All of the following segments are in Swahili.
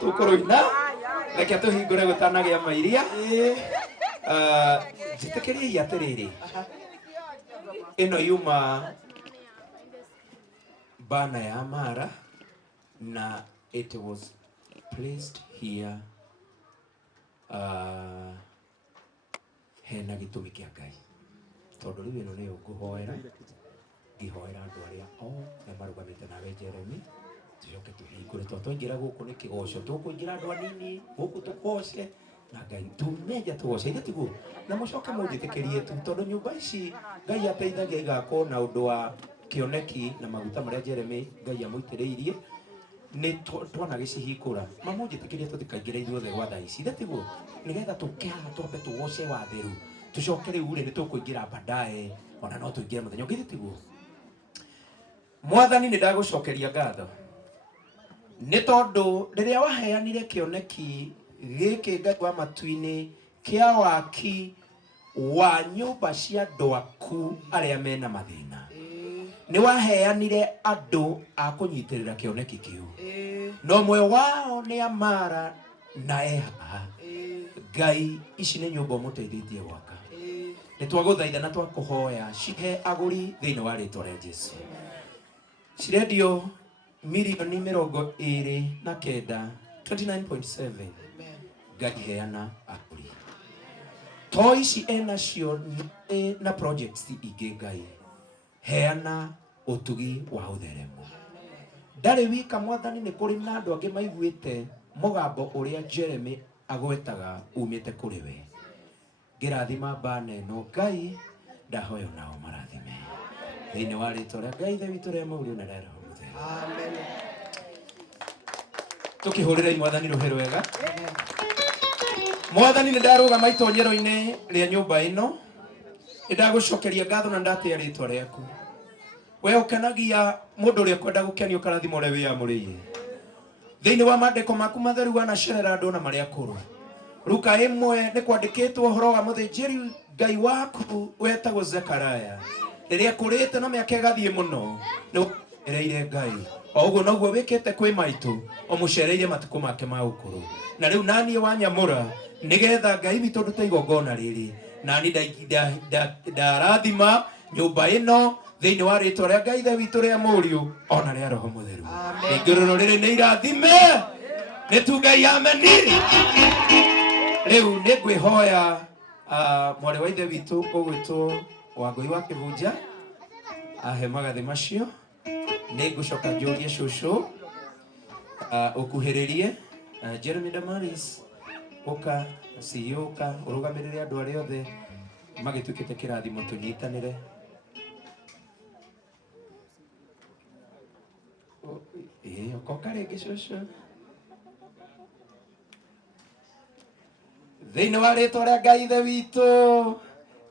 Tukuruina reke tuhingure gutanagia mairia jitekeria atiriri ino yuma bana ya Mara na it was placed here hena gitumi kia Ngai tondu riu ino ni nguhoera ngihoera andu aria na marugamite nawe Jeremy tucoke tuhingure twaingira guku ni kigoco tukuingira andu anini guku tukoce na Ngai tumeja tugoce tiguo na mucoke munjitikirie tu tondu nyumba ici Ngai ateithagia igako na undu wa kioneki na maguta maria Jeremy Ngai amuitiriirie ni twana gicihingura mamunjitikirie tuthikaingire ithuothe gwa thaa ici tiguo nigetha tukiaga twambe tugoce watheru tucoke riu ni tukuingira baadaye ona no tuingire muthenya ungi tiguo. Mwathani ni ndagucokeria ngatho ni tondu riria waheanire kioneki giki Ngai wa matuini kia waki wa nyumba cia andu aku aria mena mathina ni waheanire andu a kunyitirira kioneki kiu no mwe wao ni Amara na Eha. Ngai ici ni nyumba muteithitie gwaka ni twaguthaitha na twakuhoya cihe aguri thiini wa ritwa ria Jesu cirendio milioni 29 29.7 Ngai heana aguri toici enacio na projects ingi Ngai heana utugi wa utheremu ndari wika Mwathani ni kuri na andu angi maiguite mugambo uria Jeremy agwetaga umite kuri we ngirathima bana ino Ngai ndahoyo nao marathime thiini wa ritwa ria Ngai the witu ria Mauriu na ria Roho Mutheru amen. Tukihurira Mwathani ruhe rwega Mwathani ni ndarugama itonyero-ini ria nyumba ino ndagucokeria ngatho na ndatia ritwa riaku we ukenagia mundu uria kwenda gukenio karathimo ria wiyamuriire thiini wa mandiko maku matheru wanacerera andu na maria akuru Luka 1 ni kwandikitwo uhoro wa muthinjiri Ngai waku wetagwo Zekaraya riria kurite na miaka igathie muno ni ereire Ngai oguo noguo wikite kwi maitu omucereire matuko make ma ukuru na riu nani wanyamura nigetha Ngai witu ndute igongona riri nani ndarathima nyumba ino thiini wa ritwa ria Ngai the witu ria Mauriu ona ria Roho Mutheru ingururo riri ni irathime ni tu Ngai ameni. Riu ni ngwihoya mwari wa ithe witu ugwitwo Wangui wa Kibunja ahe magathi macio ni ngucoka njurie cucu ukuhiririe Jeremy Damaris uka uka urugamirire andu aria othe magituikite kirathimo tunyitanire ukoka ringi cucu thiini wa ritwa ria Ngai the witu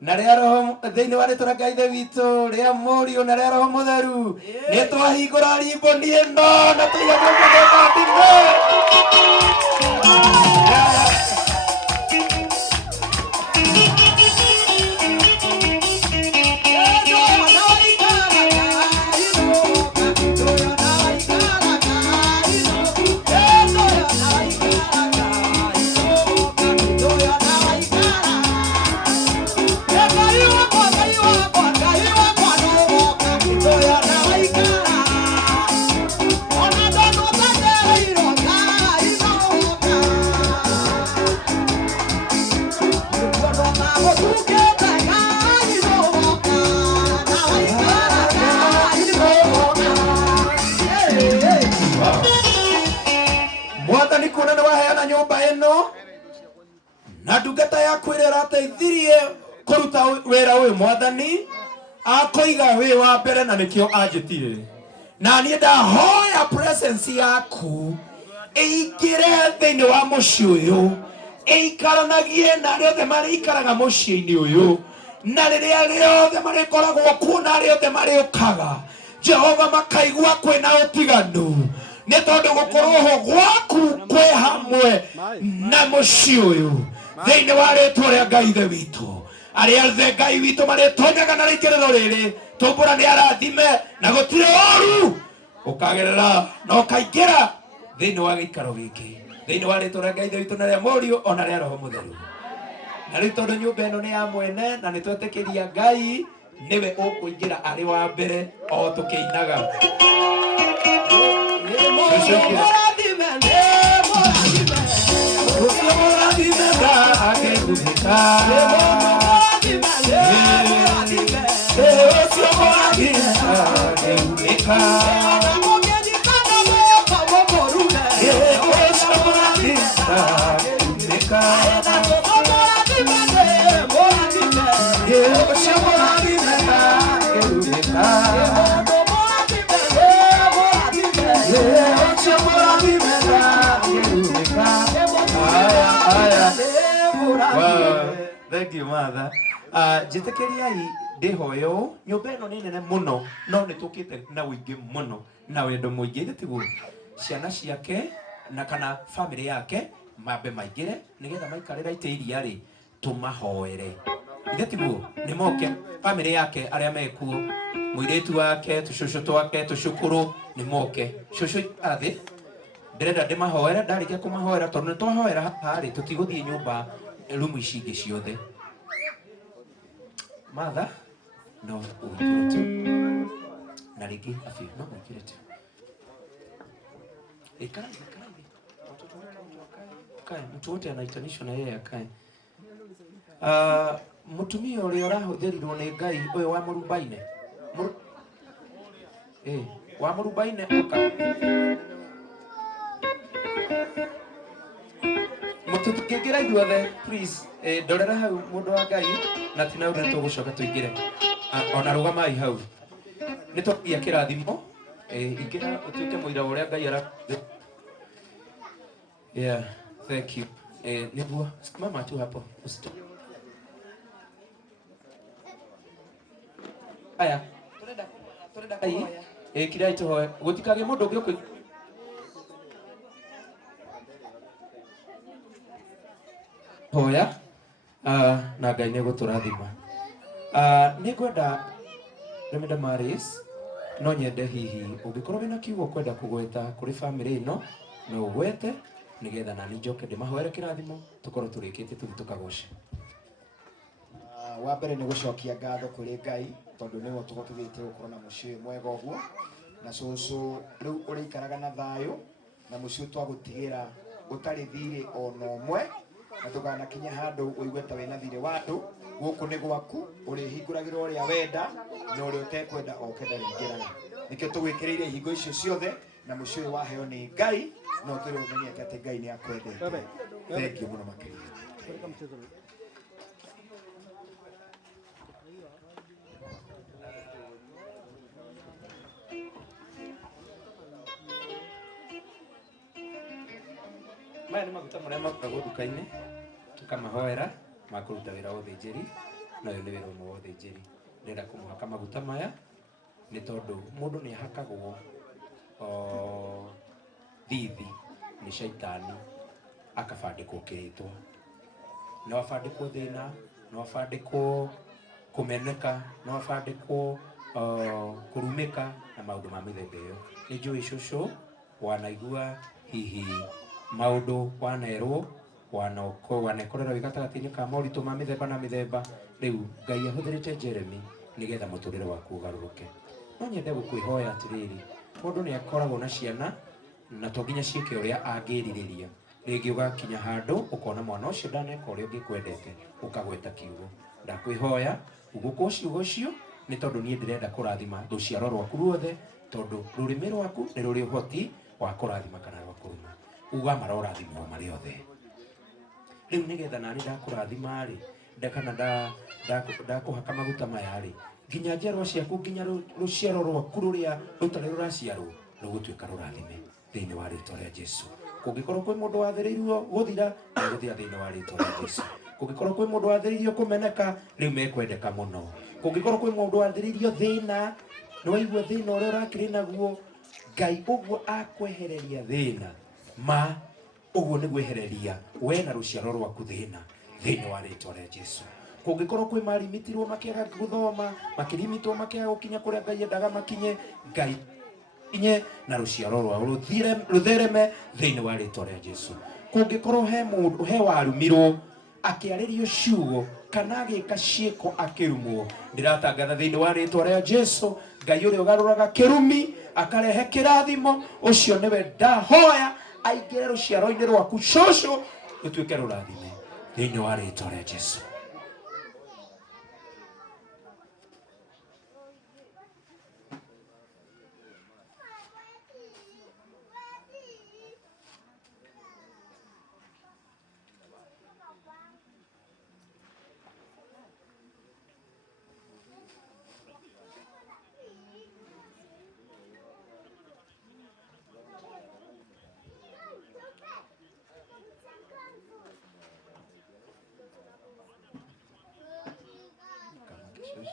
na ria Roho thiini wa ritwa ria Ngai the witu ria Mauriu na ria Roho Mutheru ni twahingura rimboni ino na tuigaga Mwathani kuona nĩ waheana nyũmba ĩno na ndungata yaku ĩrĩa ĩrateithirie kũruta wĩra ũyũ. Mwathani akoiga wĩ wa mbere na nĩkĩo anjĩtire, na niĩ ndahoya presence yaku ĩingĩre thĩinĩ wa mũciĩ ũyũ, ĩikaranagie na arĩa othe marĩikaraga mũciĩ-inĩ ũyũ, na rĩrĩa rĩothe marĩkoragwo kuo na arĩa othe marĩũkaga, Jehova makaigua kwĩna ũtiganu, nĩ tondũ gũkorwo ho gwaku kwĩ hamwe na mũciĩ ũyũ, thĩinĩ wa rĩtwa rĩa Ngai ithe witũ. Arĩa othe Ngai witũ marĩtonyaga na rĩingĩrĩro rĩrĩ, tũmbũra nĩ arathime na gũtirĩ ũru ũkagerera na ũkaingĩra thĩinĩ wa gĩikaro gĩkĩ, thĩinĩ wa rĩtwa rĩa Ngai ithe witũ na rĩa Mũriũ ona rĩa Roho Mũtheru. Na rĩu tondũ nyũmba ĩno nĩ ya mwene na nĩ twetĩkĩria Ngai niwe ũkũingĩra arĩ wa mbere o tũkĩinaga. Thank you, Mother. Njĩtĩkĩriai ndĩhoyo, nyũmba ĩno nĩ nene mũno, no nĩ tũkĩte na ũingĩ mũno na wendo mũingĩ, ithe tiguo ciana ciake na kana family yake mambe maingĩre nĩgetha maikarĩra itĩ iria rĩ tũmahoere, ithe tiguo nĩ moke family yake arĩa mekuo, mũirĩtu wake, tũcũcũ twake, tũcũkũrũ nĩ moke. Cũcũ athĩ ndĩrenda ndĩmahoere, ndarĩkia kũmahoera tondũ nĩ twahoera haha rĩ tũtigũthiĩ nyũmba rumu ici ingĩ ciothe. Mother no ũingĩre tu na rĩngĩ afĩ no ũingĩre tu. Ikarai kae, mtu wote anaitanishwa na yeye akae. Mũtumia ũrĩa ũrahũthĩrirwo nĩ Ngai ũyũ wa Mũrubaine, wa Mũrubaine ũka mũtũkĩngĩra ithuothe please, ndorera hau mũndũ wa Ngai na ti na ũrĩa tũgũcoka tũingĩre, ona rũgamai hau nĩ twagia kĩrathimo, ingĩra ũtuĩke mũira ũrĩa Ngai ara. Yeah, thank you. Nĩguo mama tu hapo aya turenda kuhoya kirai tuhoe gutikage mundu ungi ukui hoya na Ngai nĩ gũtũrathima. Nĩ ngwenda Remenda Maris no nyende hihi ũngĩkorwo wĩna kiugo kwenda kũgweta kũrĩ family ĩno no ũgwete nĩgetha nani njoke ndĩmahoere kĩrathimo tũkorwo tũrĩkĩtie tũthiĩ tũkagoce. Wa mbere nĩ gũcokia ngatho kũrĩ Ngai tondũ nĩwe tũgũtũgĩte gũkorwo na mũciĩ mwega ũguo, na cũcũ rĩu ũrĩikaraga na thayũ na mũciĩ twagũtigĩra ũtarĩ thirĩ ona ũmwe, na ndũkanakinye handũ ũigue ta wĩna thirĩ wa andũ. Gũkũ nĩ gwaku, ũrĩhingũragĩra ũrĩa wenda na ũrĩa ũtekwenda oke ndarĩingĩraga. Nĩkĩo tũgwĩkĩrĩire ihingo icio ciothe na mũciĩ ũyũ waheo nĩ Ngai no tũrĩ ũmenyete atĩ Ngai nĩ akwendete. Thank you mũno makĩria. Maya nĩ maguta marĩa makoragwo nduka-inĩ tukamahoera ma kũruta wĩra wa ũthĩnjĩri, na ũyũ nĩ wĩra ũmwe wa ũthĩnjĩri. Ndĩrenda kũmũhaka maguta maya nĩ tondũ mũndũ nĩ ahakagwo thithi nĩ caitani akabandĩkwo kĩrĩtwa, no abandĩkwo thĩna, no abandĩkwo kũmeneka, no abandĩkwo kũrumĩka na maũndũ ma mĩthemba ĩyo. Nĩ njũĩ cũcũ wanaigua hihi maũndũ wanerwo wanekorera wĩ gatagatĩ-inĩ ka moritũ ma mĩthemba na mĩthemba. Rĩu Ngai ahũthĩrĩte Jeremy nĩgetha mũtũrĩre waku ũgarũrũke. No nyende gũkwĩhoya atĩrĩrĩ, mũndũ nĩ akoragwo na ciana na to nginya ciĩke ũrĩa angĩrirĩria. Rĩngĩ ũgakinya handũ ũkona mwana ũcio ndaneka ũrĩa ũngĩkwendete ũkagweta kiugo. Ndakwĩhoya ugũkwo ciugo ũcio nĩ tondũ niĩ ndĩrenda kũrathima rũciaro rwaku ruothe, tondũ rũrĩmĩ rwaku nĩ rũrĩ ũhoti wa kũrathima kana rwa kũruma. uga marorathimwo marĩ othe. Rĩu nĩgetha nani ndakũrathima rĩ, ndekana ndakũhaka maguta maya rĩ, nginya njiarwa ciaku nginya rũciaro rwaku rũrĩa rũtarĩ rũraciarwo rũgũtuĩka rũrathime thĩinĩ wa rĩtwa rĩa Jesu. Kũngĩkorwo kwĩ mũndũ wathĩrĩirio gũthira, gũthira thĩinĩ wa rĩtwa rĩa Jesu. Kũngĩkorwo kwĩ mũndũ wathĩrĩirio kũmeneka, rĩu mekwendeka mũno. Kũngĩkorwo kwĩ mũndũ wathĩrĩirio thĩna, nĩ waigua thĩna ũrĩa ũrakĩrĩ naguo, Ngai ũguo akwehereria thĩna ma ũguo nĩ gwehereria we na rũciaro rwaku thĩna thĩinĩ wa rĩtwa rĩa Jesu. Kũngĩkorwo kwĩ marimitirwo makĩaga gũthoma, makĩrimitwo makĩaga gũkinya kũrĩa Ngai endaga makinye, Ngai inye na rũciaro rwao rũthereme thĩinĩ wa rĩtwa rĩa Jesu. Kũngĩkorwo he mũndũ he warumirwo akĩarĩrio ciugo kana agĩka ciĩko akĩrumwo, ndĩratangatha thĩinĩ wa rĩtwa rĩa Jesu, Ngai ũrĩa ũgarũraga kĩrumi akarehe kĩrathimo, ũcio nĩwe ndahoya aingĩre rũciaro-inĩ rwaku cũcũ rũtuĩke rũrathime thĩinĩ wa rĩtwa rĩa Jesu.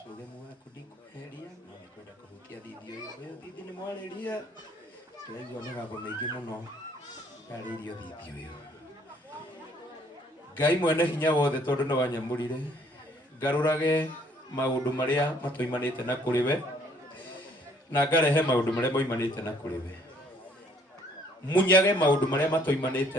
Ule kudikuheria na nikwenda kuhutia thithio hiyo. Thithi ni mwariria. Turaigua migambo mĩingĩ mũno yarĩirio thithio hiyo. Ngai mwene hinya wothe tondu nĩ wanyamũrire, ngarũrage maũndũ marĩa matoimanĩte na kũrĩ we na ngarehe maũndũ marĩa moimanĩte na kũrĩ we. Munyage maũndũ marĩa matoimanĩte